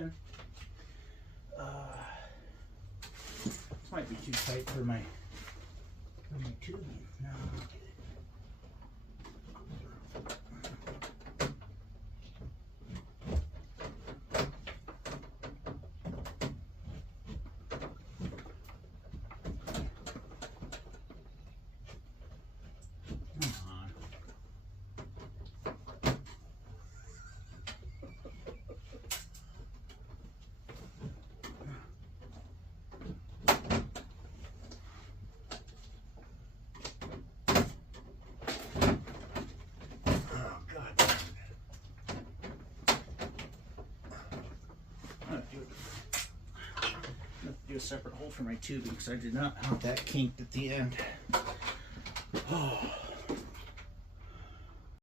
in. This might be too tight for my tubing. No. Do a separate hole for my tubing because I did not want that kinked at the end. Oh.